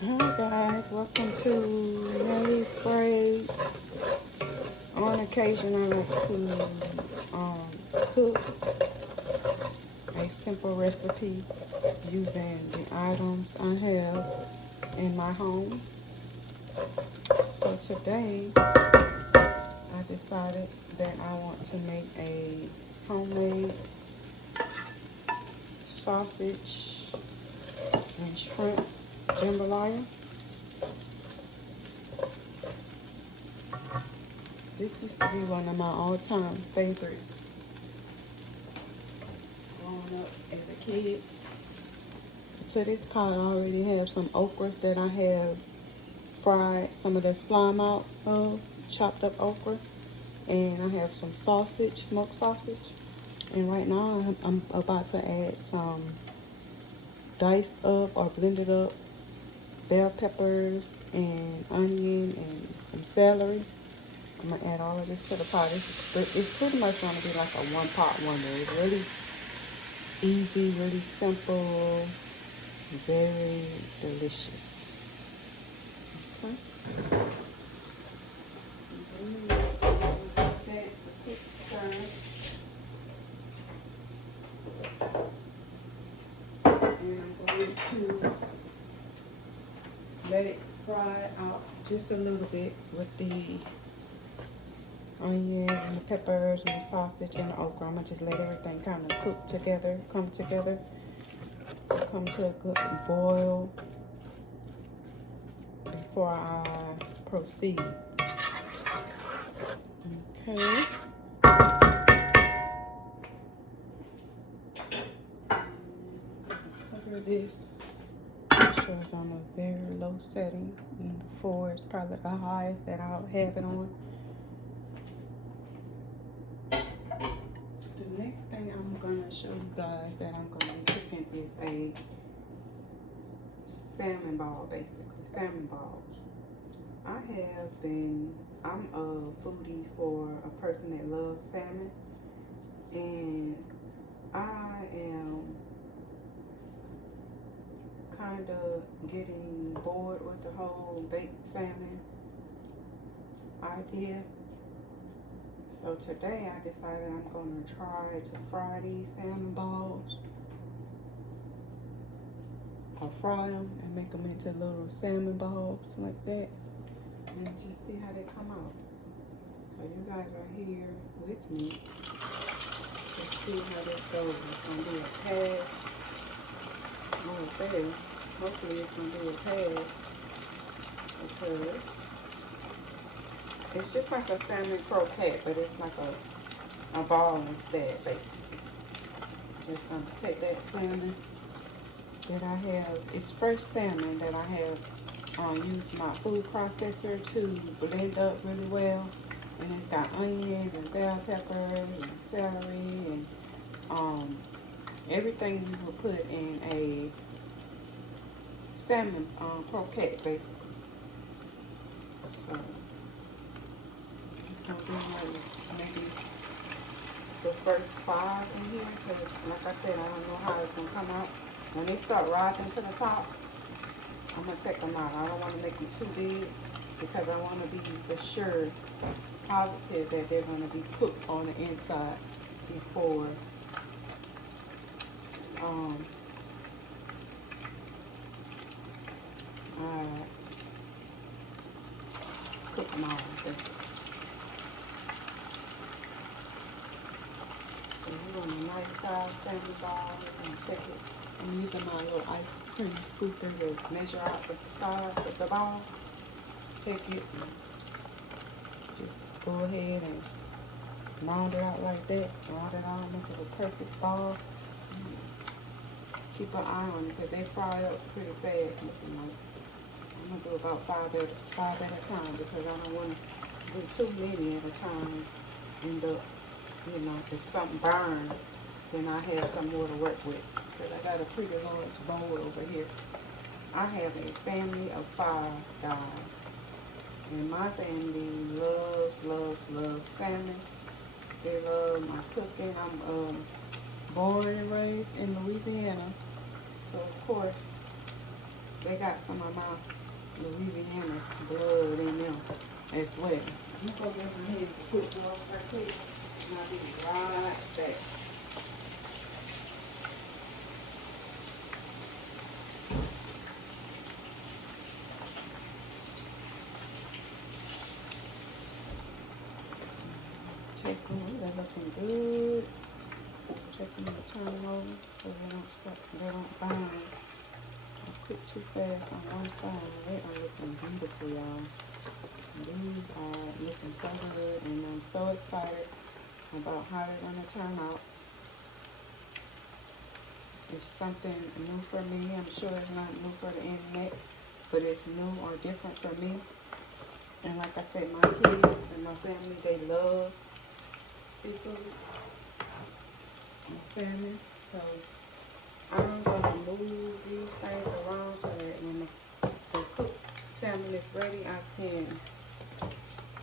Hi guys, welcome to Nelly Fray's. On occasion, I like to cook a simple recipe using the items I have in my home. So today, I decided that I want to make a homemade sausage and shrimp jambalaya. This used to be one of my all-time favorites growing up as a kid. To this pot, I already have some okras that I have fried some of the slime out of, chopped up okra. And I have some sausage, smoked sausage. And right now, I'm about to add some diced up or blended up bell peppers and onion and some celery. I'm gonna add all of this to the pot. It's pretty much gonna be like a one pot wonder. It's really easy, really simple, very delicious. Okay. And then that the quick turn, and I'm going to let it fry out just a little bit with the onions and the peppers and the sausage and the okra. I'm gonna just let everything kind of cook together, come together, come to a good boil before I proceed. Okay. Cover this. Make sure it's on a very low setting. And before it's probably the highest that I'll have it on. The next thing I'm gonna show you guys that I'm gonna be cooking is a salmon ball, basically salmon balls. I'm a foodie for a person that loves salmon, and I am kind of getting bored with the whole baked salmon idea. So today I decided I'm going to try to fry these salmon balls, or fry them and make them into little salmon balls like that, and just see how they come out. So you guys are here with me to see how this goes. It's going to be a pass. Oh, there. Hopefully it's going to be a pass, because it's just like a salmon croquette, but it's like a ball instead, basically. Just going to take that salmon that I have. It's fresh salmon that I have used my food processor to blend up really well. And it's got onions and bell peppers and celery and everything you would put in a salmon croquette, basically. So it's gonna be like maybe the first 5 in here, because like I said, I don't know how it's gonna come out. When they start rising to the top, I'm gonna take them out. I don't want to make them too big, because I want to be for sure positive that they're going to be cooked on the inside before I cook them all. So we're on a nice size salmon ball, and check it. I'm using my little ice cream scooper to measure out the size of the ball. Take it, and just go ahead and round it out like that. Round it out, make it a perfect ball. Keep an eye on it, because they fry up pretty fast. Looking like I'm gonna do about five at a time, because I don't want to do too many at a time. End up, if something burns, then I have some more to work with. Because I got a pretty large bowl over here. I have a family of 5 guys, and my family loves salmon. They love my cooking. I'm born and raised in Louisiana, so of course they got some of my Louisiana blood in them as well. I'm going to go ahead and put those right quick, and I'll be right back. Check them, they're looking good. Check them and turn them over so they don't bind. I cook too fast on one side. They are looking beautiful, y'all. These are looking so good, and I'm so excited about how they're gonna turn out. It's something new for me. I'm sure it's not new for the internet, but it's new or different for me. And like I said, my kids and my family, they love seafood and salmon. So I'm gonna move these things around so that when the cooked salmon is ready, I can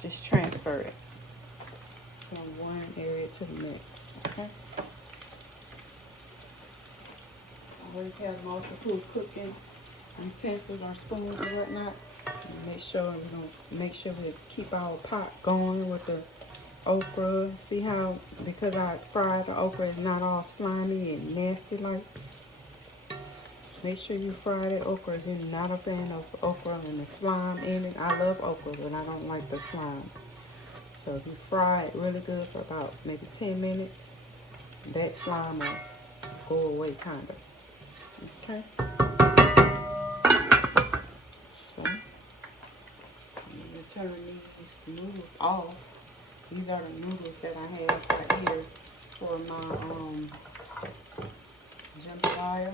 just transfer it from one area to the next. Okay. I always have multiple cooking utensils or spoons or whatnot. And make sure we keep our pot going with the okra. See how, because I fried the okra, is not all slimy and nasty like. Make sure you fry that okra if you're not a fan of okra and the slime in it. I love okra, but I don't like the slime. So if you fry it really good for about maybe 10 minutes, that slime will go away kind of. Okay. So I'm gonna turn these noodles off. These are the noodles that I have right here for my jambalaya.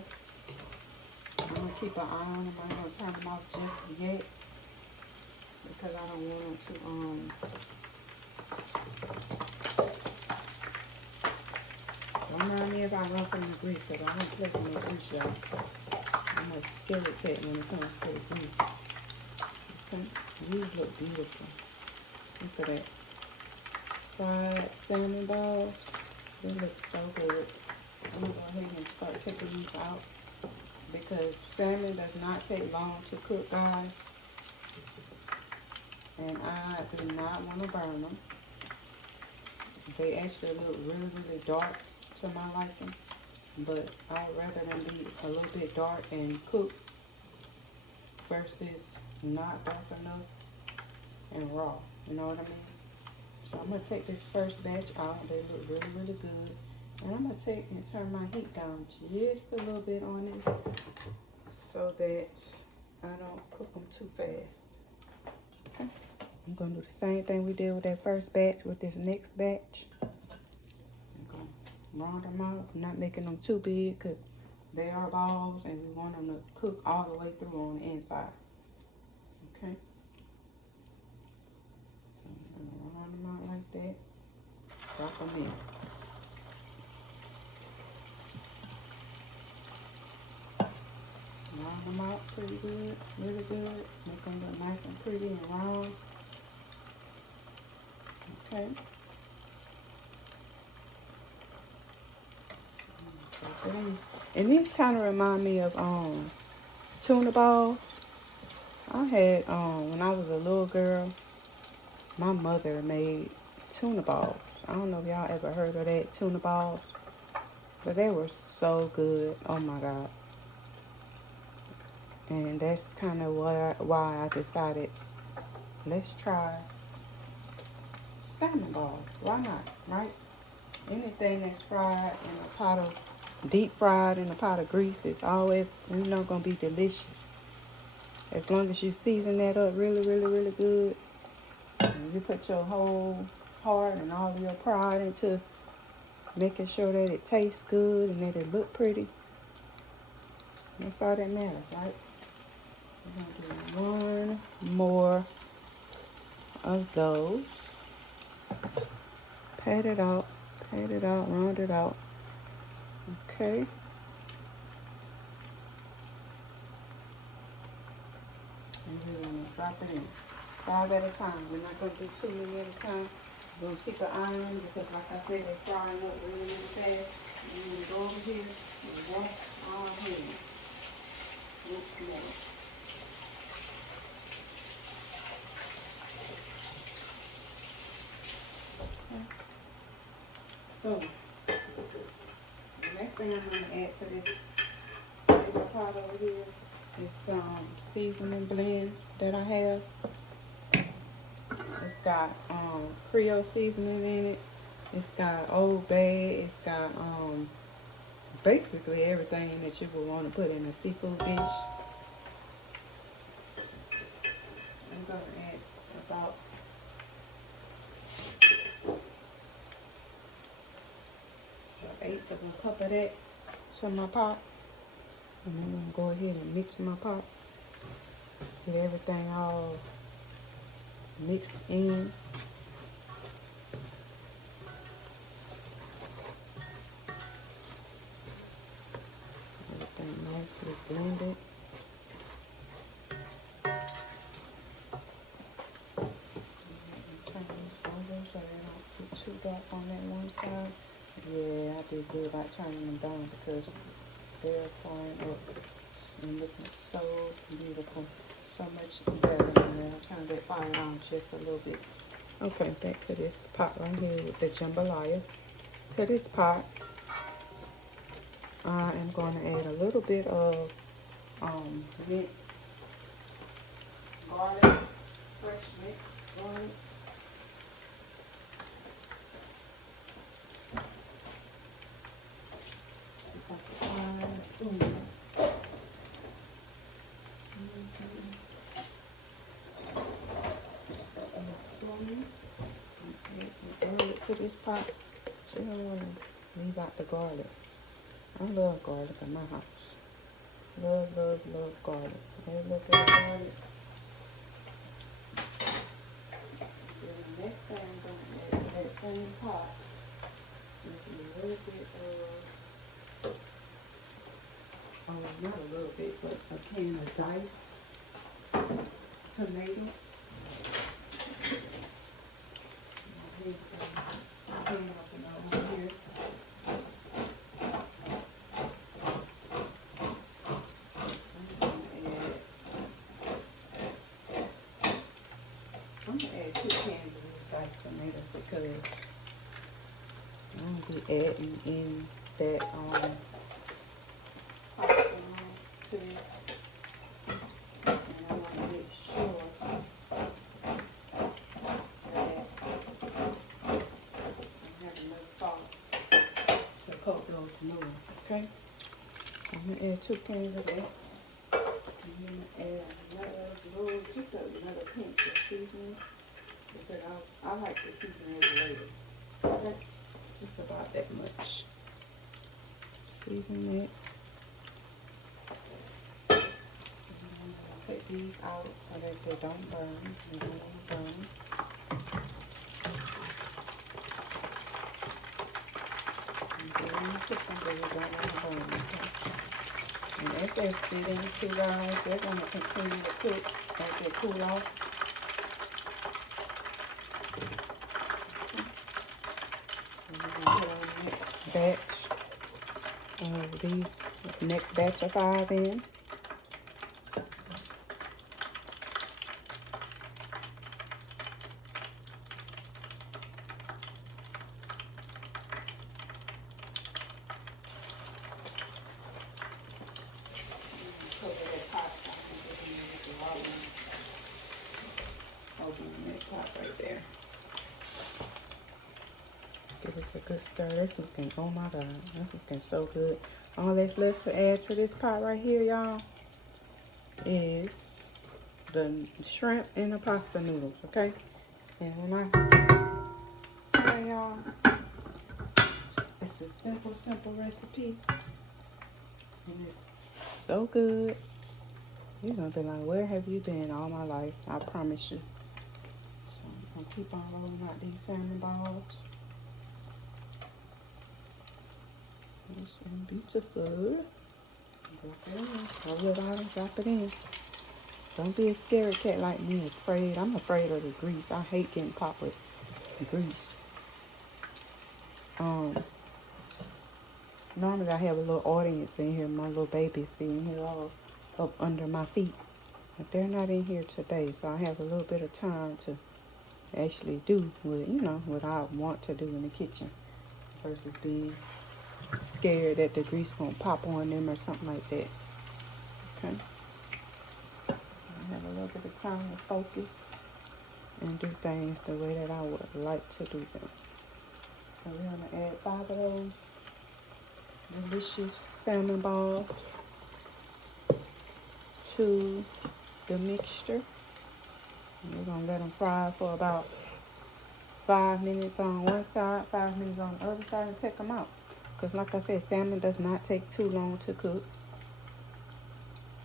I'm gonna keep an eye on them. I'm gonna turn them off just yet because I don't want them to don't mind me if I run from the grease, because I don't play from the grease, y'all. I'm a skillet cat when it comes to the grease. Okay. These look beautiful. Look at that. Fried salmon balls. They look so good. I'm gonna go ahead and start taking these out because salmon does not take long to cook, guys. And I do not want to burn them. They actually look really, really dark to my liking, but I'd rather them be a little bit dark and cooked versus not dark enough and raw. You know what I mean? So I'm going to take this first batch out. They look really, really good. And I'm going to take and turn my heat down just a little bit on this so that I don't cook them too fast. Okay. I'm going to do the same thing we did with that first batch with this next batch. I'm going to round them out. I'm not making them too big because they are balls and we want them to cook all the way through on the inside. Okay. So I'm going to round them out like that. Drop them in. Round them out pretty good, really good. Make them look nice and pretty and round. Okay. And these kind of remind me of tuna balls. I had when I was a little girl, my mother made tuna balls. I don't know if y'all ever heard of that, tuna balls, but they were so good. Oh my God. And that's kind of why I decided, let's try salmon balls. Why not, right? Anything that's fried in a pot of, deep fried in a pot of grease is always, gonna be delicious. As long as you season that up really, really, really good, and you put your whole heart and all of your pride into making sure that it tastes good and that it look pretty, that's all that matters, right? We're gonna do one more of those. Pat it out, round it out. Okay. And we're gonna drop it in 5 at a time. We're not gonna do too many at a time. We're gonna keep an eye on them because, like I said, they're frying up really, really fast. And we're gonna go over here and wash our hands. Oops, no. So, the next thing I'm going to add to this little pot over here is seasoning blend that I have. It's got Creole seasoning in it. It's got Old Bay. It's got basically everything that you would want to put in a seafood dish. I'm going to add about an eighth of a cup of that to my pot. And then I'm going to go ahead and mix my pot. Get everything all mixed in. Everything nicely blended. Turn this over so they don't get too dark on that one side. Yeah, I did good about turning them down because they're frying up and looking so beautiful. So much better than that. I turned that fire on just a little bit. Okay, back to this pot right here with the jambalaya. To this pot, I am going to add a little bit of minced garlic, fresh minced garlic. Garlic to this pot. You don't want to leave out the garlic. I love garlic in my house. Love, love, love garlic. Add a little bit of garlic. Then the next thing I'm going to add to that same pot is a little bit of, not a little bit, but a can of diced tomato. I'm going to add 2 cans of these diced tomatoes because I'm going to be adding in that pasta too. And I want to make sure that I have enough salt to coat those noodles, okay? I'm going to add 2 cans of that. And then add just another pinch of seasoning. Because I like to season every later. Okay? Just about that much. Season it. Take these out so that they don't burn. They don't want to burn. And then you cook them, but you don't want to burn. Okay? And as they're sitting too, guys, they're going to continue to cook as they cool off. And we're going to put our next batch of these, next batch of 5 in. Open that pot right there. Give us a good stir. This looking, oh my God, this looking so good. All that's left to add to this pot right here, y'all, is the shrimp and the pasta noodles, okay? And when I tell y'all, it's a simple recipe. And it's so good. You're gonna be like, where have you been all my life? I promise you. So I'm gonna keep on rolling out these salmon balls. It's beautiful. Drop it in. Roll it out and drop it in. Don't be a scared cat like me. Afraid. I'm afraid of the grease. I hate getting popped with grease. Normally I have a little audience in here. My little baby's in here all up under my feet. But they're not in here today, so I have a little bit of time to actually do what I want to do in the kitchen. versus being scared that the grease gonna pop on them or something like that. Okay. I have a little bit of time to focus and do things the way that I would like to do them. So we're gonna add 5 of those delicious salmon balls to the mixture. And we're gonna let them fry for about 5 minutes on one side, 5 minutes on the other side, and take them out. Because like I said, salmon does not take too long to cook.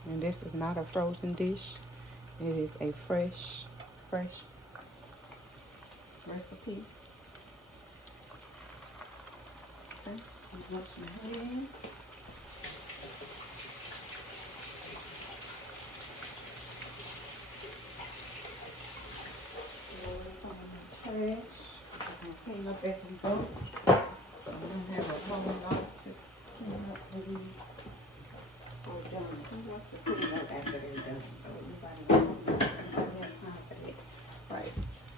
And this is not a frozen dish. It is a fresh recipe. Okay, wash my hands. Trash. I'm gonna clean up as we go. I don't have a whole lot to clean up when we go done. Who wants to clean up after they're done? Nobody has time for that. Right.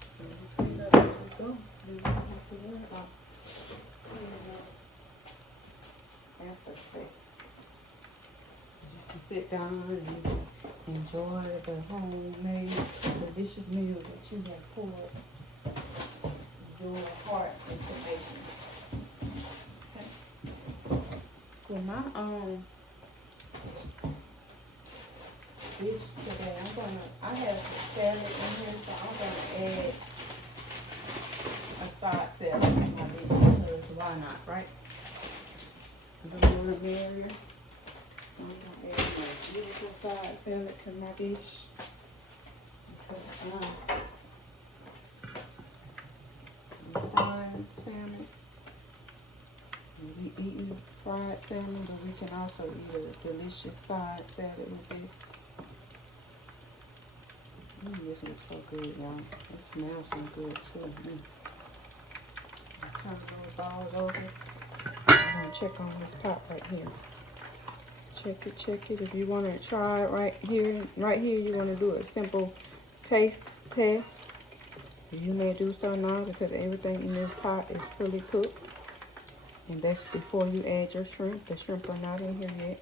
So we clean up as we go. We don't have to worry about cleaning up after that. You can sit down and enjoy the homemade delicious meal that you have poured your heart into making. Okay. For my dish today, I have some salad in here, so I'm gonna add a side salad to my dish because why not, right? The more the merrier. I'm gonna add my beautiful side salad to my dish. Fried salmon. We eating fried salmon, but we can also eat a delicious side salad with this. This looks so good, y'all. It smells so good too. Turn those balls over. I'm gonna check on this pot right here. Check it. If you want to try it right here, you want to do a simple taste test. You may do so now because everything in this pot is fully cooked. And that's before you add your shrimp. The shrimp are not in here yet.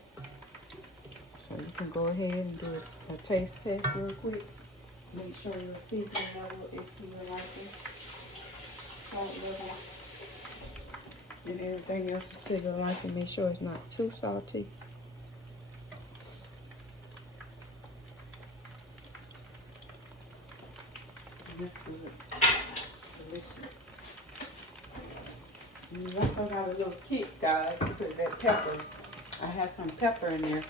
So you can go ahead and do a taste test real quick. Make sure your seasoning level is to your liking. Salt level. And everything else is to your liking. Make sure it's not too salty. This is delicious. You also got a little kick, guys, because that pepper, I have some pepper in there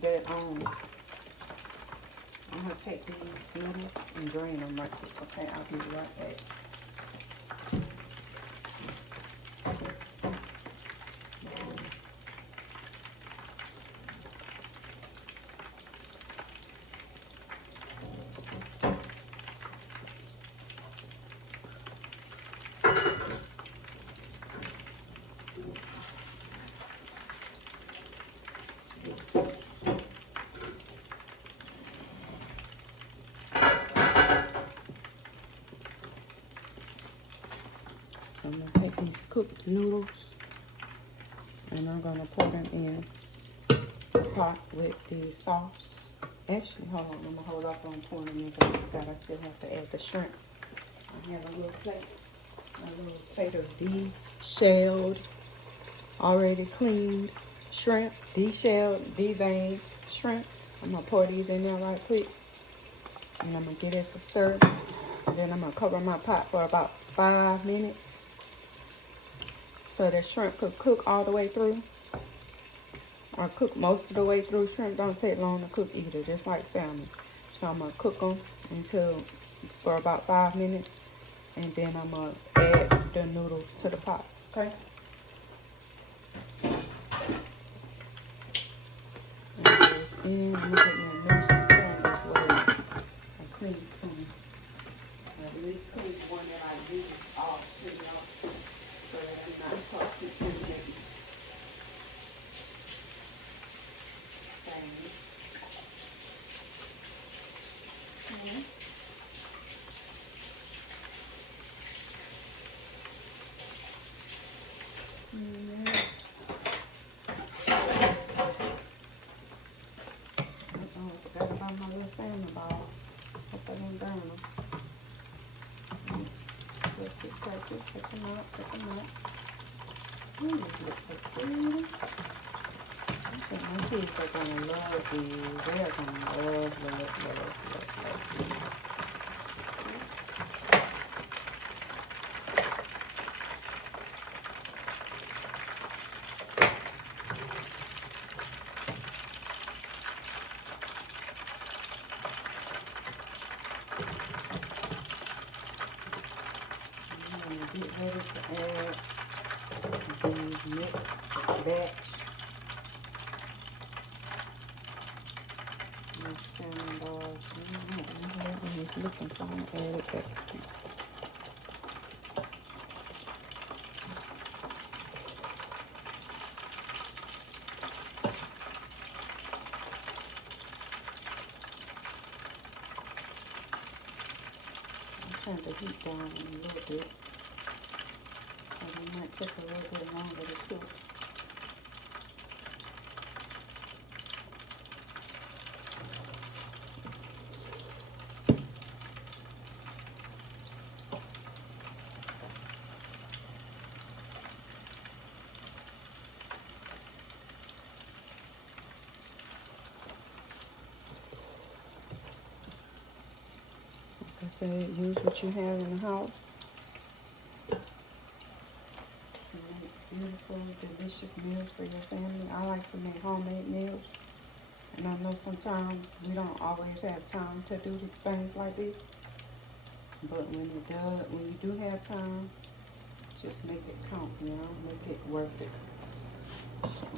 that I'm gonna take these noodles and drain them right quick. Okay, I'll be right back. I'm gonna take these cooked noodles and I'm gonna pour them in the pot with the sauce. Actually, hold on, I'm gonna hold off on pouring them in because I still have to add the shrimp. I have a little plate of de-shelled, already cleaned shrimp, de-shelled, de-veined shrimp. I'm gonna pour these in there right quick, and I'm gonna give this a stir. And then I'm gonna cover my pot for about 5 minutes. So the shrimp could cook all the way through, or cook most of the way through. Shrimp don't take long to cook either, just like salmon. So I'm gonna cook them for about 5 minutes, and then I'm gonna add the noodles to the pot. Okay. And I'm gonna get me a new spoon as well, a clean spoon. At least clean one that I use all clean off, so that I'm not tossing too heavy. Gotta buy my little salmon ball. Hope I didn't burn them. Let's get crazy. Check them out. Check them out. Ooh, they look so pretty. I think my kids are gonna love these. They are gonna love these. Get ready to add the next batch of salmon balls. It's looking so I'm gonna add it back. Turn the heat down a little bit. It might take a little bit longer to cook. Like I said, use what you have in the house. Beautiful, delicious meals for your family. I like to make homemade meals, and I know sometimes we don't always have time to do things like this, but when you do have time, just make it count, you know, make it worth it. So,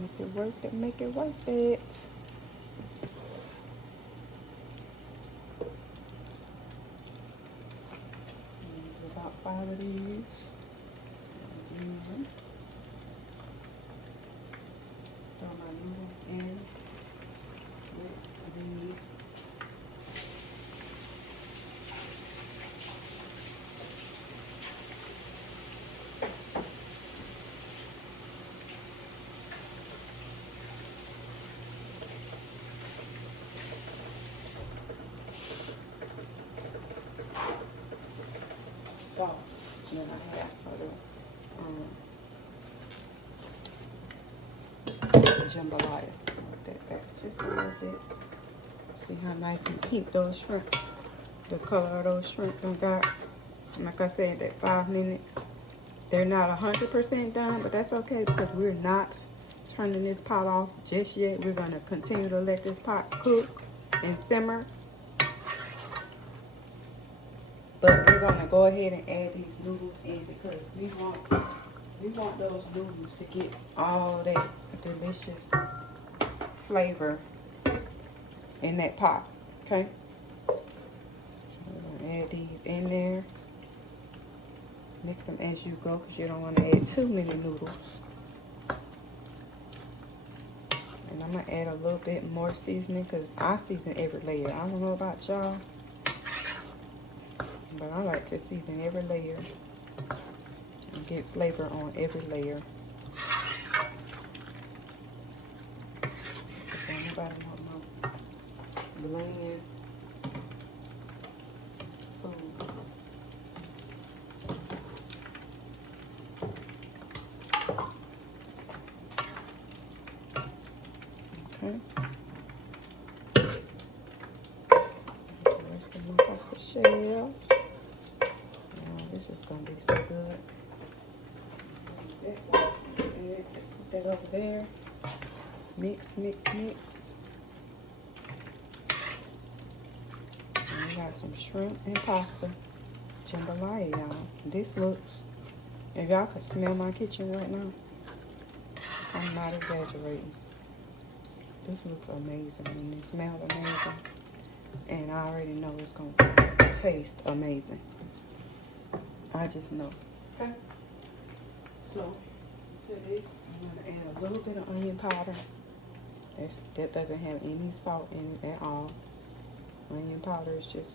make it worth it, make it worth it. About 5 of these. Throw my noodles in with the sauce that I have for the jambalaya. Put that back just a little bit. See how nice and pink those shrimp, the color of those shrimp done got. And like I said, that 5 minutes. They're not 100% done, but that's okay because we're not turning this pot off just yet. We're going to continue to let this pot cook and simmer. But we're going to go ahead and add these noodles in because we want those noodles to get all that delicious flavor in that pot, okay? So we're going to add these in there. Mix them as you go because you don't want to add too many noodles. And I'm going to add a little bit more seasoning because I season every layer. I don't know about y'all, but I like to season every layer and get flavor on every layer. Don't nobody want no bland food. Okay. The rest of my pasta shells. This is gonna be so good. Put that over there. Mix, mix, mix. And we got some shrimp and pasta. Jambalaya, y'all. This looks, if y'all can smell my kitchen right now, I'm not exaggerating. This looks amazing and it smells amazing. And I already know it's going to taste amazing. I just know. Okay. So, to this, I'm going to add a little bit of onion powder. That doesn't have any salt in it at all. Onion powder is just,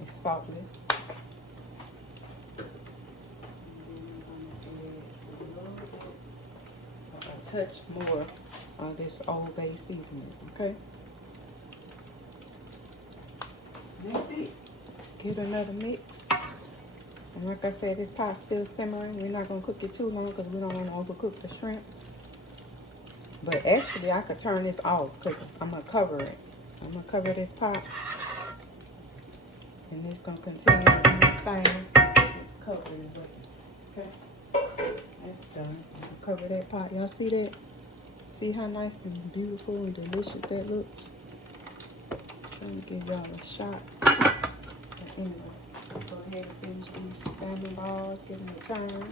it's saltless. touch more of this Old Bay seasoning, okay? That's it. Get another mix. And like I said, this pot's still simmering. We're not going to cook it too long because we don't want to overcook the shrimp. But actually, I could turn this off because I'm going to cover it. I'm going to cover this pot. And it's going to continue to do this thing. Just cover it. Okay? That's done. I'm going to cover that pot. Y'all see that? See how nice and beautiful and delicious that looks? Trying to give y'all a shot. But anyway, go ahead and finish these salmon balls. Give them a turn.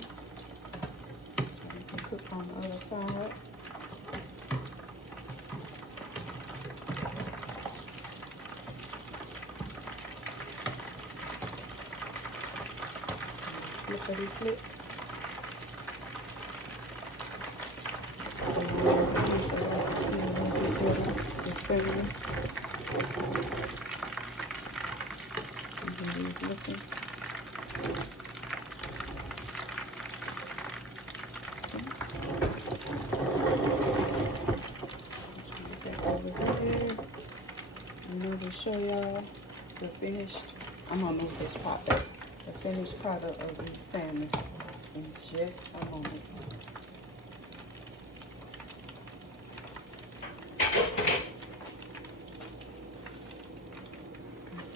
And you can cook on the other side. Flippity flip. Looking. Back over here. I'm going to show y'all the finished. I'm gonna move this pot back. The finished product of these salmon in just a moment.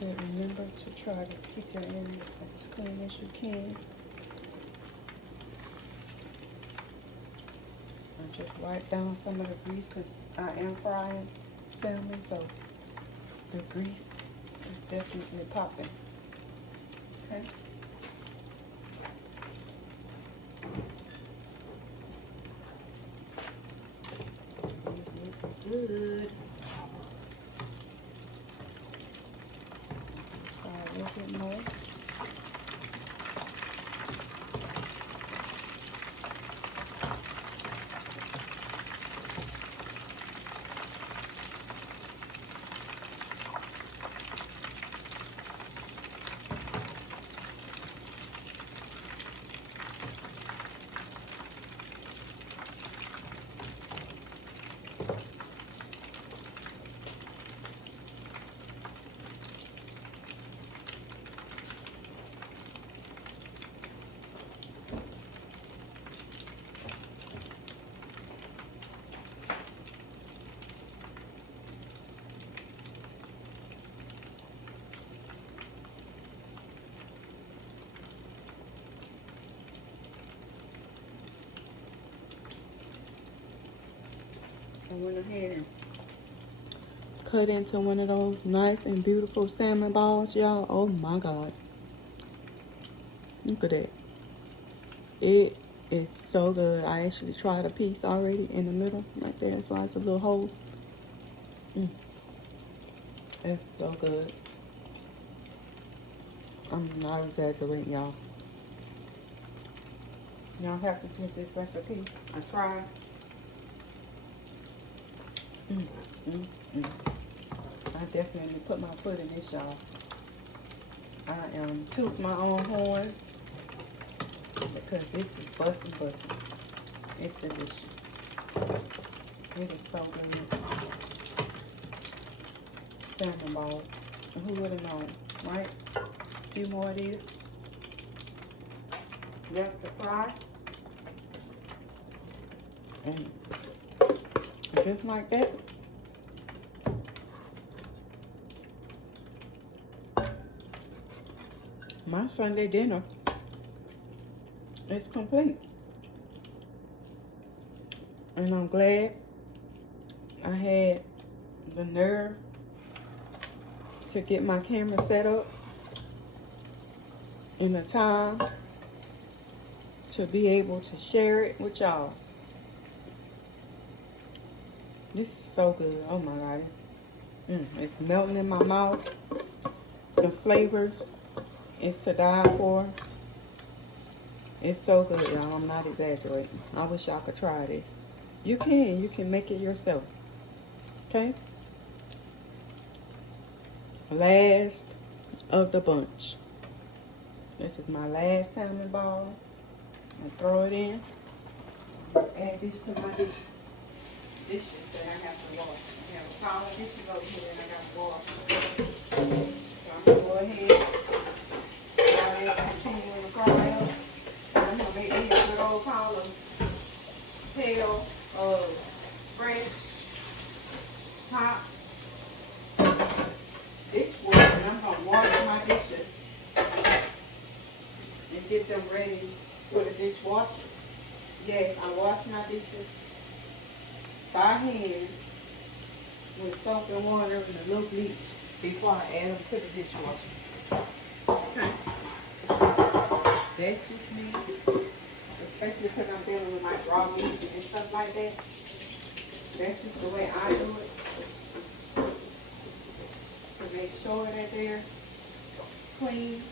And remember to try to keep your ends as clean as you can. And just wipe down some of the grease because I am frying salmon, so the grease is definitely popping. Okay. Good. Try a little bit more. I went ahead and cut into one of those nice and beautiful salmon balls, y'all. Oh my God. Look at that. It is so good. I actually tried a piece already in the middle, right there. So it's a little hole. It's so good. I'm not exaggerating, y'all. Y'all have to give this recipe a try. I definitely put my foot in this, y'all. I am toot my own horn because this is bussin'. It's delicious. It is so good. Salmon balls. And who would have known, right? A few more of these. Left to fry. And just like that. My Sunday dinner is complete. And I'm glad I had the nerve to get my camera set up in the time to be able to share it with y'all. This is so good. Oh my God. It's melting in my mouth. The flavors is to die for. It's so good, y'all. I'm not exaggerating. I wish y'all could try this. You can make it yourself. Okay? Last of the bunch. This is my last salmon ball. I throw it in. Add this to my dishes that I have to wash. I have a pile of dishes over here and I got to wash. So I'm going to go ahead and continue in the fryer. I'm going to make me a good old pile of pale, fresh, hot dishwater. And I'm going to wash my dishes and get them ready for the dishwasher. Yes, I wash my dishes by hand with soap and water and a little bleach before I add them to the dishwasher. Okay. That's just me. Especially because I'm dealing with my raw meat and stuff like that. That's just the way I do it. To make sure that they're clean.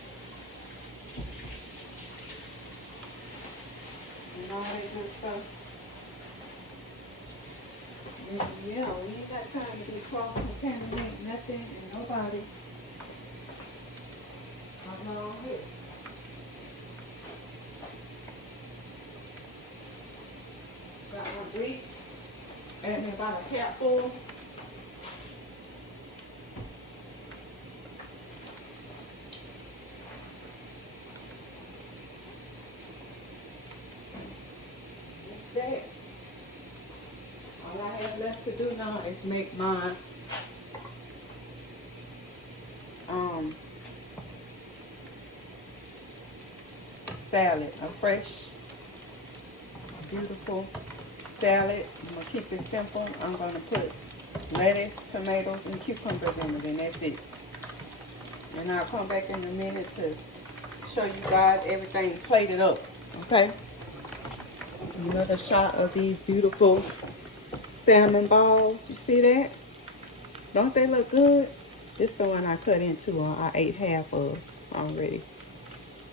And all that good stuff. And yeah, we ain't got time to be cross-contaminate nothing and nobody. I'm not here. Got my bleach. Add me about a cap full. That's that. All I have left to do now is make my salad, a fresh, beautiful salad. I'm going to keep it simple. I'm going to put lettuce, tomatoes, and cucumbers in it, and that's it. And I'll come back in a minute to show you guys everything plated up, okay? Another shot of these beautiful salmon balls. You see that? Don't they look good? This is the one I cut into, I ate half of already.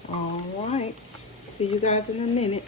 All right. See you guys in a minute.